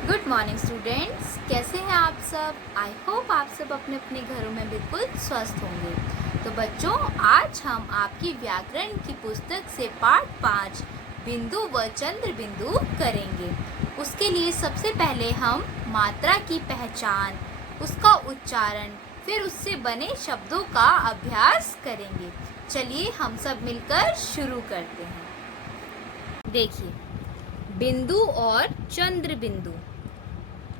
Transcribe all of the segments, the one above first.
Good morning students, कैसे हैं आप सब। आई होप आप सब अपने अपने घरों में बिल्कुल स्वस्थ होंगे। तो बच्चों, आज हम आपकी व्याकरण की पुस्तक से पाठ 5 बिंदु व चंद्र बिंदु करेंगे। उसके लिए सबसे पहले हम मात्रा की पहचान, उसका उच्चारण, फिर उससे बने शब्दों का अभ्यास करेंगे। चलिए हम सब मिलकर शुरू करते हैं। देखिए, बिंदु और चंद्र बिंदु।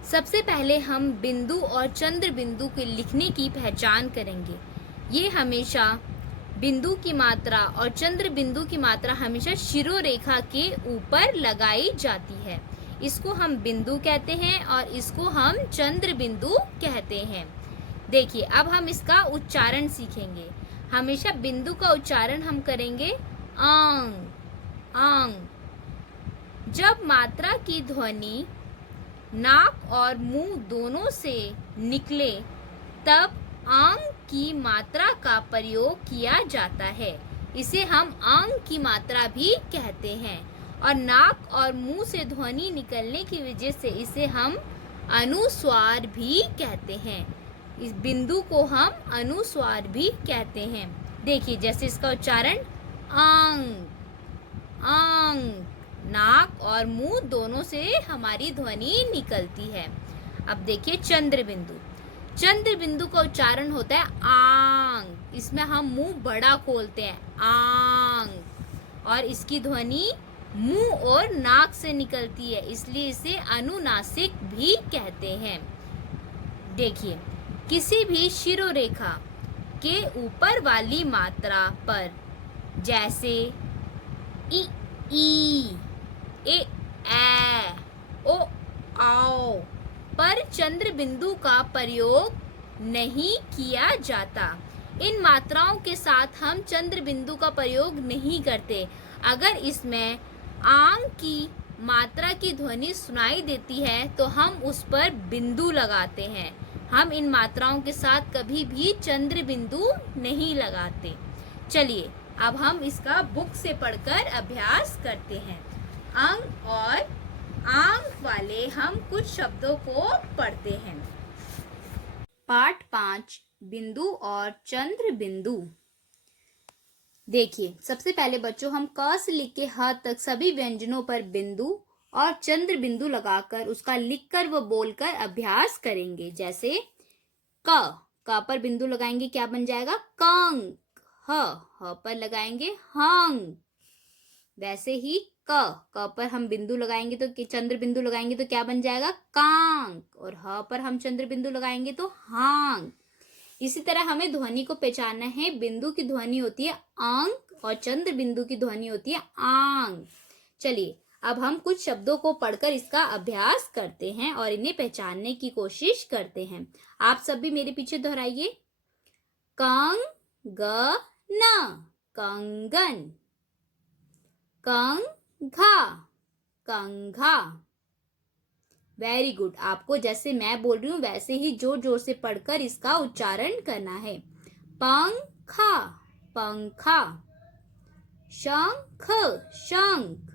सबसे पहले हम बिंदु और चंद्र बिंदु के लिखने की पहचान करेंगे। ये हमेशा बिंदु की मात्रा और चंद्र बिंदु की मात्रा हमेशा शिरोरेखा के ऊपर लगाई जाती है। इसको हम बिंदु कहते हैं और इसको हम चंद्र बिंदु कहते हैं। देखिए, अब हम इसका उच्चारण सीखेंगे। हमेशा बिंदु का उच्चारण हम करेंगे आंग आंग। जब मात्रा की ध्वनि नाक और मुंह दोनों से निकले तब आंग की मात्रा का प्रयोग किया जाता है। इसे हम आंग की मात्रा भी कहते हैं और नाक और मुंह से ध्वनि निकलने की वजह से इसे हम अनुस्वार भी कहते हैं। इस बिंदु को हम अनुस्वार भी कहते हैं। देखिए, जैसे इसका उच्चारण आंग आंग। नाक और मुंह दोनों से हमारी ध्वनि निकलती है। अब देखिए चंद्र बिंदु। चंद्र बिंदु का उच्चारण होता है आंग। इसमें हम मुंह बड़ा खोलते हैं आंग और इसकी ध्वनि मुंह और नाक से निकलती है, इसलिए इसे अनुनासिक भी कहते हैं। देखिए, किसी भी शिरोरेखा के ऊपर वाली मात्रा पर, जैसे ई ई, ए ऐ, ओ आओ पर चंद्र बिंदु का प्रयोग नहीं किया जाता। इन मात्राओं के साथ हम चंद्र बिंदु का प्रयोग नहीं करते। अगर इसमें आंग की मात्रा की ध्वनि सुनाई देती है तो हम उस पर बिंदु लगाते हैं। हम इन मात्राओं के साथ कभी भी चंद्र बिंदु नहीं लगाते। चलिए, अब हम इसका बुक से पढ़कर अभ्यास करते हैं। अंग और आंग वाले हम कुछ शब्दों को पढ़ते हैं। पाठ 5 बिंदु और चंद्र बिंदु। देखिए, सबसे पहले बच्चों हम क से लिख के ह तक सभी व्यंजनों पर बिंदु और चंद्र बिंदु लगाकर उसका लिखकर व बोलकर अभ्यास करेंगे। जैसे क पर बिंदु लगाएंगे, क्या बन जाएगा कंक। ह पर लगाएंगे हंग। वैसे ही क पर हम बिंदु लगाएंगे तो चंद्र बिंदु लगाएंगे तो क्या बन जाएगा कांक, और ह पर हम चंद्र बिंदु लगाएंगे तो हांग। इसी तरह हमें ध्वनि को पहचानना है। बिंदु की ध्वनि होती है अंक और चंद्र बिंदु की ध्वनि होती है आंग। चलिए, अब हम कुछ शब्दों को पढ़कर इसका अभ्यास करते हैं और इन्हें पहचानने की कोशिश करते हैं। आप सब भी मेरे पीछे दोहराइए। कंगन, कंगन। कंघा, कंघा। Very good. आपको जैसे मैं बोल रही हूँ वैसे ही जोर जोर से पढ़कर इसका उच्चारण करना है। पंखा, पंखा। शंख, शंख।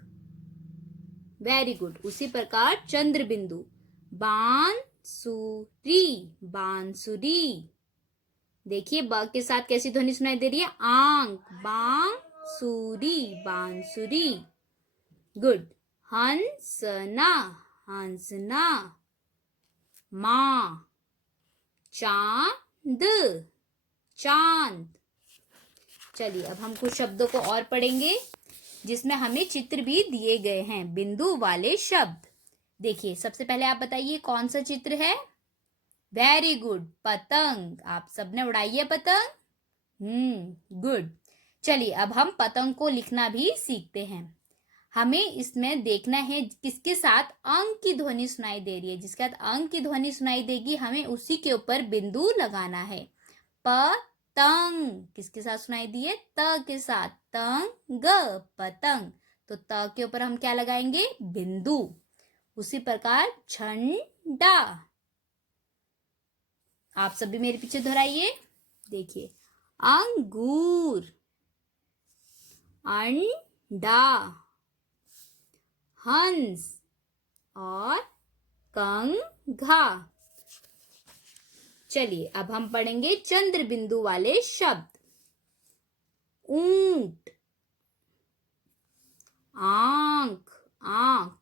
Very good. उसी प्रकार चंद्र बिंदु बांसुरी, बांसुरी। देखिए, ब के साथ कैसी ध्वनि सुनाई दे रही है आंक, बांसुरी, बांसुरी। गुड। हंसना, हंसना। माँ, चांद, चांद। चलिए, अब हम कुछ शब्दों को और पढ़ेंगे जिसमें हमें चित्र भी दिए गए हैं, बिंदु वाले शब्द। देखिए, सबसे पहले आप बताइए कौन सा चित्र है। वेरी गुड, पतंग। आप सबने उड़ाई है पतंग। गुड। चलिए, अब हम पतंग को लिखना भी सीखते हैं। हमें इसमें देखना है किसके साथ अंक की ध्वनि सुनाई दे रही है। जिसके साथ अंक की ध्वनि सुनाई देगी हमें उसी के ऊपर बिंदु लगाना है। पतंग किसके साथ सुनाई दी है, त के साथ, तंग, पतंग। तो त के ऊपर हम क्या लगाएंगे, बिंदु। उसी प्रकार झंडा। आप सभी मेरे पीछे दोहराइए। देखिए, अंगूर, अंडा, हंस और कंघा। चलिए अब हम पढ़ेंगे चंद्र बिंदु वाले शब्द। ऊंट, आंख, आंख,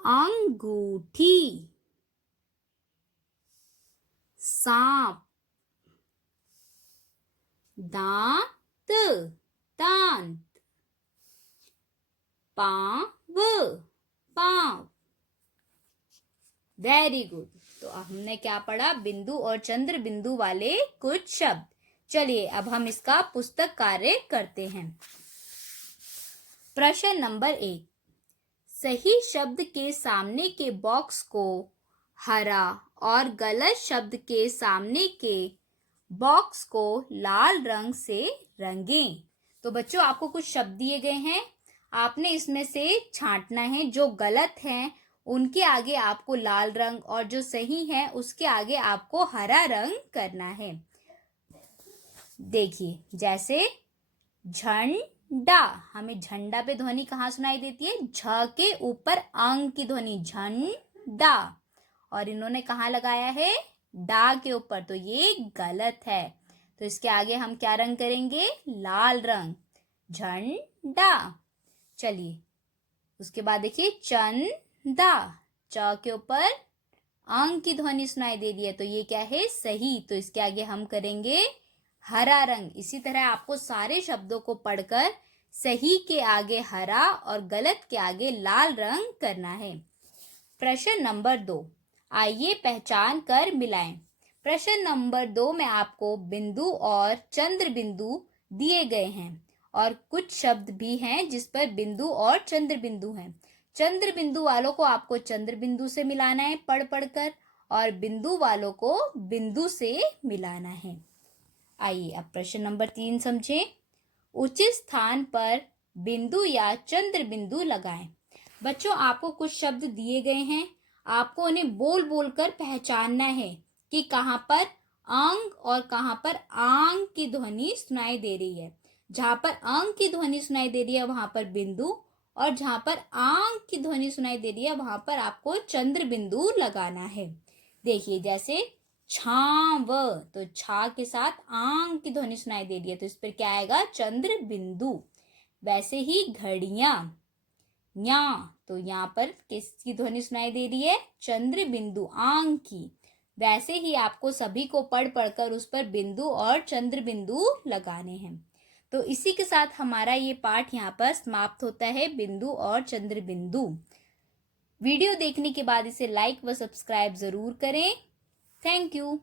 अंगूठी, सांप, दांत, दांत, पांव, पांव। Very good. तो हमने क्या पढ़ा? बिंदु और चंद्र बिंदु वाले कुछ शब्द। चलिए अब हम इसका पुस्तक कार्य करते हैं। प्रश्न नंबर 1, सही शब्द के सामने के बॉक्स को हरा और गलत शब्द के सामने के बॉक्स को लाल रंग से रंगें। तो बच्चों आपको कुछ शब्द दिए गए हैं, आपने इसमें से छांटना है। जो गलत हैं उनके आगे आपको लाल रंग और जो सही है उसके आगे आपको हरा रंग करना है। देखिए जैसे झंडा, हमें झंडा पे ध्वनि कहाँ सुनाई देती है? झ के ऊपर अंग की ध्वनि, झंडा। और इन्होंने कहाँ लगाया है? डा के ऊपर, तो ये गलत है। तो इसके आगे हम क्या रंग करेंगे? लाल रंग, झंडा। चलिए उसके बाद देखिए चंदा, च के ऊपर अंग की ध्वनि सुनाई दे रही है, तो ये क्या है? सही। तो इसके आगे हम करेंगे हरा रंग। इसी तरह आपको सारे शब्दों को पढ़कर सही के आगे हरा और गलत के आगे लाल रंग करना है। प्रश्न नंबर 2, आइए पहचान कर मिलाएं। प्रश्न नंबर 2 में आपको बिंदु और चंद्र बिंदु दिए गए हैं और कुछ शब्द भी हैं जिस पर बिंदु और चंद्र बिंदु हैं। चंद्र बिंदु वालों को आपको चंद्र बिंदु से मिलाना है पढ़ पढ़कर, और बिंदु वालों को बिंदु से मिलाना है। आइए अब प्रश्न नंबर 3 समझें। उचित स्थान पर बिंदु या चंद्र बिंदु लगाएं। बच्चों आपको कुछ शब्द दिए गए हैं, आपको उन्हें बोल बोल कर पहचानना है कि कहाँ पर अंग और कहाँ पर आंग की ध्वनि सुनाई दे रही है। जहाँ पर अंग की ध्वनि सुनाई दे रही है वहां पर बिंदु, और जहाँ पर आंग की ध्वनि सुनाई दे रही है वहां पर आपको चंद्र बिंदु लगाना है। देखिए जैसे छाव, तो छा के साथ आंग की ध्वनि सुनाई दे रही है, तो इस पर क्या आएगा? चंद्र बिंदु। वैसे ही घड़ियां, या, तो यहाँ पर किसकी ध्वनि सुनाई दे रही है? चंद्र बिंदु, आंग की। वैसे ही आपको सभी को पढ़ पढ़कर उस पर बिंदु और चंद्र बिंदु लगाने हैं। तो इसी के साथ हमारा ये पाठ यहाँ पर समाप्त होता है, बिंदु और चंद्र बिंदु। वीडियो देखने के बाद इसे लाइक व सब्सक्राइब जरूर करें। Thank you.